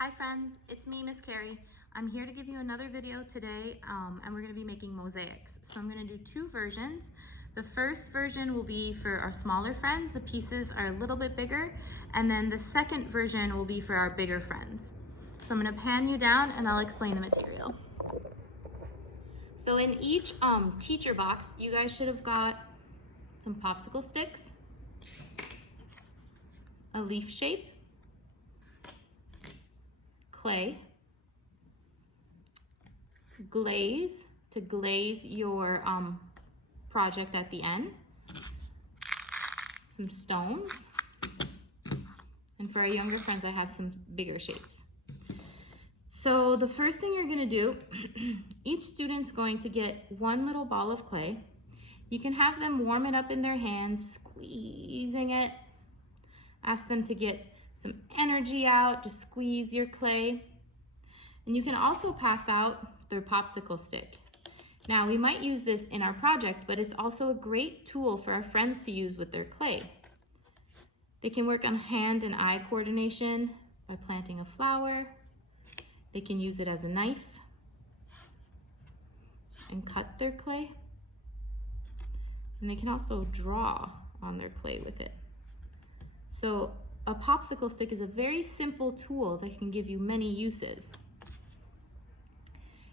Hi friends, it's me, Miss Carrie. I'm here to give you another video today, and we're going to be making mosaics. So I'm going to do two versions. The first version will be for our smaller friends. The pieces are a little bit bigger, and then the second version will be for our bigger friends. So I'm going to pan you down and I'll explain the material. So in each teacher box, you guys should have got some popsicle sticks, a leaf shape, clay, glaze to glaze your project at the end, some stones, and for our younger friends I have some bigger shapes. So the first thing you're going to do, each student's going to get one little ball of clay. You can have them warm it up in their hands, squeezing it. Ask them to get some energy out, just squeeze your clay. And you can also pass out their popsicle stick. Now we might use this in our project, but it's also a great tool for our friends to use with their clay. They can work on hand and eye coordination by planting a flower. They can use it as a knife and cut their clay. And they can also draw on their clay with it. So a popsicle stick is a very simple tool that can give you many uses.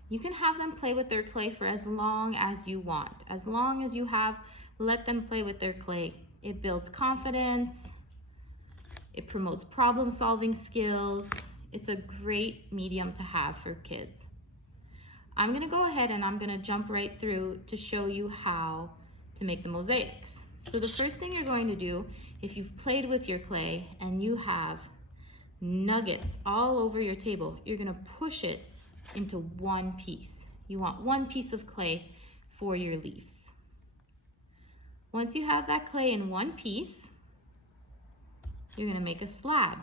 You can have them play with their clay for as long as you want. As long as you have, let them play with their clay. It builds confidence. It promotes problem-solving skills. It's a great medium to have for kids. I'm gonna go ahead and I'm gonna jump right through to show you how to make the mosaics. So the first thing you're going to do, if you've played with your clay and you have nuggets all over your table, you're gonna push it into one piece. You want one piece of clay for your leaves. Once you have that clay in one piece, you're gonna make a slab,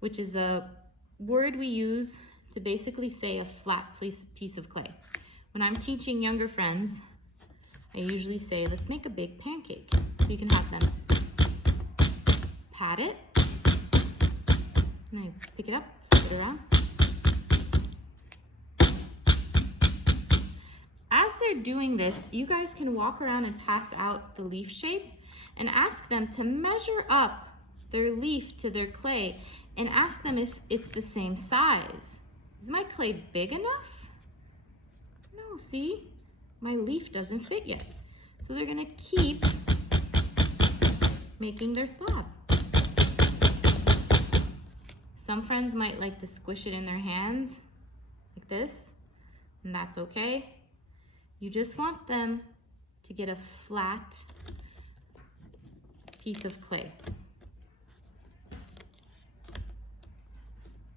which is a word we use to basically say a flat piece of clay. When I'm teaching younger friends, I usually say, let's make a big pancake. So you can have them pat it, and then pick it up, flip it around. As they're doing this, you guys can walk around and pass out the leaf shape and ask them to measure up their leaf to their clay and ask them if it's the same size. Is my clay big enough? No, see? My leaf doesn't fit yet. So they're gonna keep making their slab. Some friends might like to squish it in their hands like this, and that's okay. You just want them to get a flat piece of clay.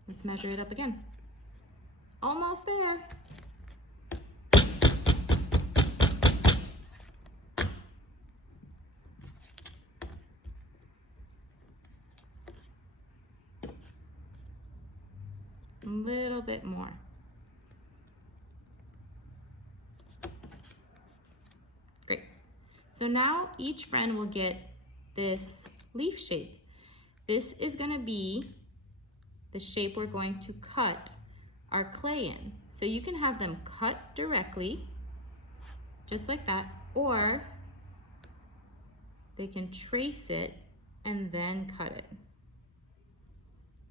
Let's measure it up again. Almost there. A little bit more. Great. So now each friend will get this leaf shape. This is going to be the shape we're going to cut our clay in. So you can have them cut directly, just like that, or they can trace it and then cut it.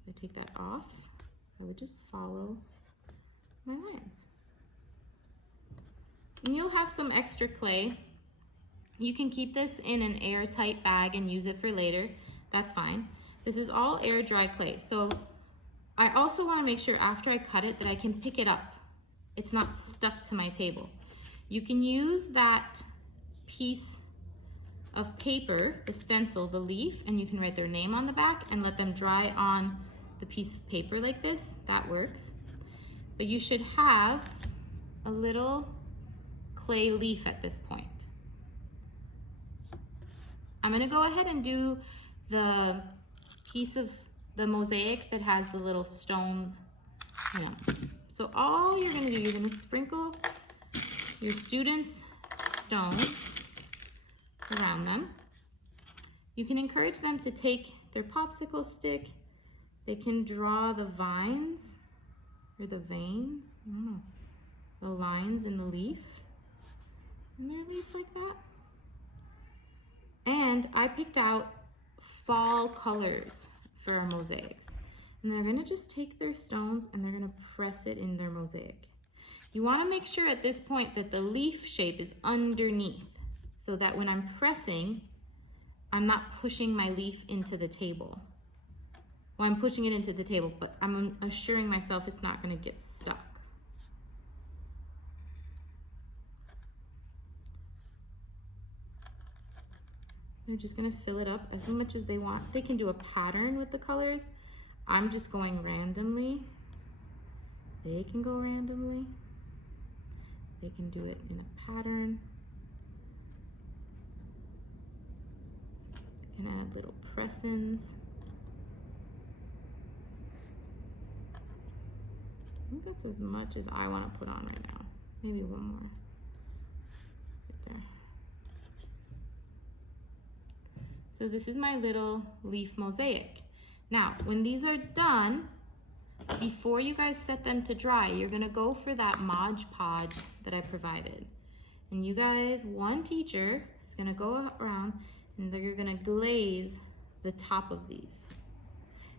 I take that off. I would just follow my lines. And you'll have some extra clay. You can keep this in an airtight bag and use it for later. That's fine. This is all air dry clay. So I also want to make sure after I cut it that I can pick it up. It's not stuck to my table. You can use that piece of paper, the stencil, the leaf, and you can write their name on the back and let them dry on the piece of paper like this. That works. But you should have a little clay leaf at this point. I'm going to go ahead and do the piece of the mosaic that has the little stones. Yeah. So all you're going to do, you're going to sprinkle your students' stones around them. You can encourage them to take their popsicle stick, they can draw the vines or the veins, I don't know, the lines in the leaf, in their leaf like that. And I picked out fall colors for our mosaics. And they're gonna just take their stones and they're gonna press it in their mosaic. You wanna make sure at this point that the leaf shape is underneath so that when I'm pressing, I'm not pushing my leaf into the table. Well, I'm pushing it into the table, but I'm assuring myself it's not gonna get stuck. They're just gonna fill it up as much as they want. They can do a pattern with the colors. I'm just going randomly. They can go randomly. They can do it in a pattern. They can add little press-ins. I think that's as much as I want to put on right now. Maybe one more. Right there. So this is my little leaf mosaic. Now, when these are done, before you guys set them to dry, you're gonna go for that Mod Podge that I provided. And you guys, one teacher is gonna go around and they're gonna glaze the top of these.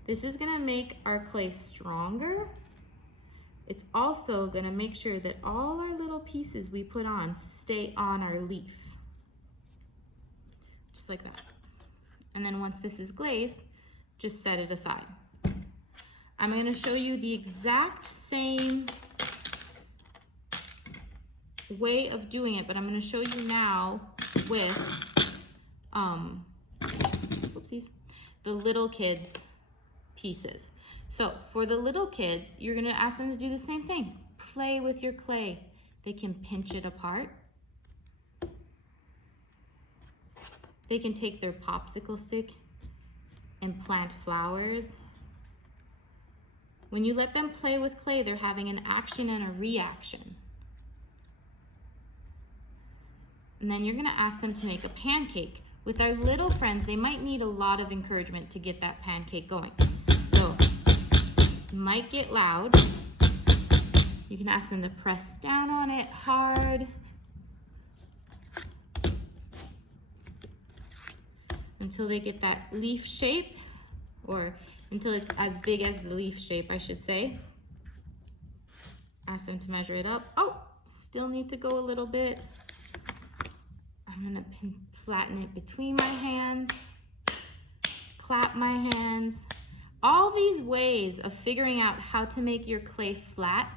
This is gonna make our clay stronger. It's also gonna make sure that all our little pieces we put on stay on our leaf. Just like that. And then once this is glazed, just set it aside. I'm gonna show you the exact same way of doing it, but I'm gonna show you now with, whoopsies, the little kids pieces. So for the little kids, you're gonna ask them to do the same thing. Play with your clay. They can pinch it apart. They can take their popsicle stick and plant flowers. When you let them play with clay, they're having an action and a reaction. And then you're gonna ask them to make a pancake. With our little friends, they might need a lot of encouragement to get that pancake going. So, it might get loud. You can ask them to press down on it hard. Until they get that leaf shape, or until it's as big as the leaf shape, I should say. Ask them to measure it up. Oh, still need to go a little bit. I'm gonna flatten it between my hands, clap my hands. All these ways of figuring out how to make your clay flat,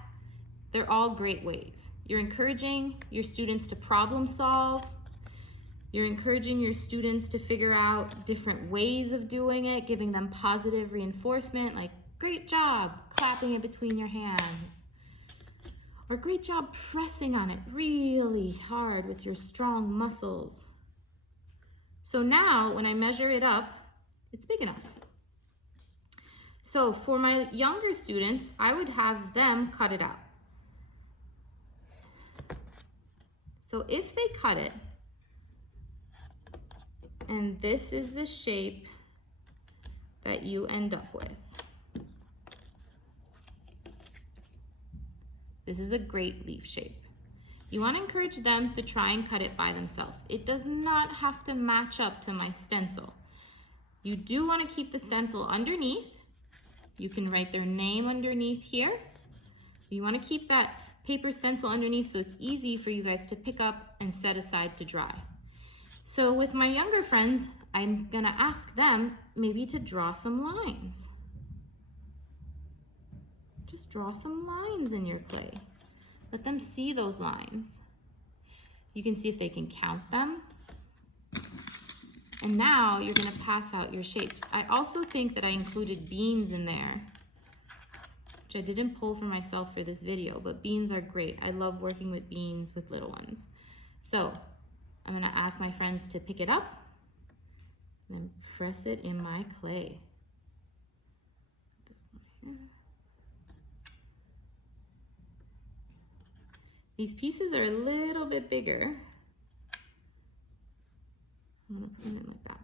they're all great ways. You're encouraging your students to problem solve. You're encouraging your students to figure out different ways of doing it, giving them positive reinforcement, like, great job, clapping it between your hands. Or great job pressing on it really hard with your strong muscles. So now, when I measure it up, it's big enough. So for my younger students, I would have them cut it out. So if they cut it, and this is the shape that you end up with. This is a great leaf shape. You want to encourage them to try and cut it by themselves. It does not have to match up to my stencil. You do want to keep the stencil underneath. You can write their name underneath here. You want to keep that paper stencil underneath so it's easy for you guys to pick up and set aside to dry. So with my younger friends, I'm gonna ask them maybe to draw some lines. Just draw some lines in your clay. Let them see those lines. You can see if they can count them. And now you're gonna pass out your shapes. I also think that I included beans in there, which I didn't pull for myself for this video, but beans are great. I love working with beans with little ones. So I'm gonna ask my friends to pick it up and then press it in my clay. This one here. These pieces are a little bit bigger. I'm gonna put them like that.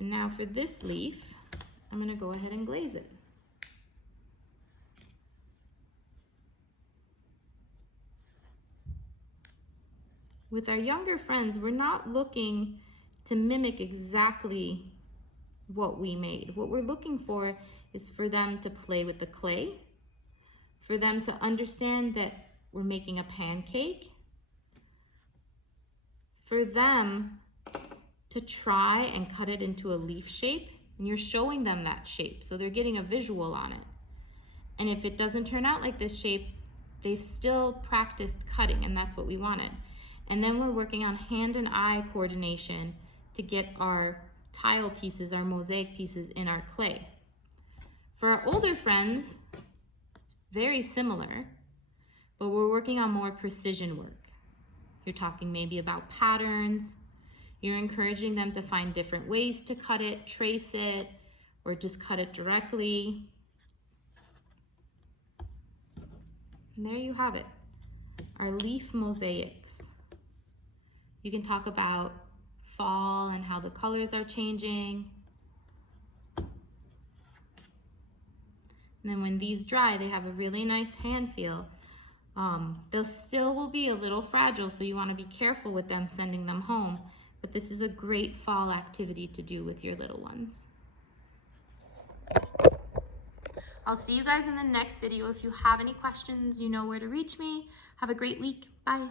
And now for this leaf, I'm gonna go ahead and glaze it. With our younger friends, we're not looking to mimic exactly what we made. What we're looking for is for them to play with the clay, for them to understand that we're making a pancake, for them to try and cut it into a leaf shape, and you're showing them that shape, so they're getting a visual on it. And if it doesn't turn out like this shape, they've still practiced cutting, and that's what we wanted. And then we're working on hand and eye coordination to get our tile pieces, our mosaic pieces in our clay. For our older friends, it's very similar, but we're working on more precision work. You're talking maybe about patterns. You're encouraging them to find different ways to cut it, trace it, or just cut it directly. And there you have it, our leaf mosaics. You can talk about fall and how the colors are changing. And then when these dry, they have a really nice hand feel. They'll still will be a little fragile, so you want to be careful with them sending them home. But this is a great fall activity to do with your little ones. I'll see you guys in the next video. If you have any questions, you know where to reach me. Have a great week. Bye.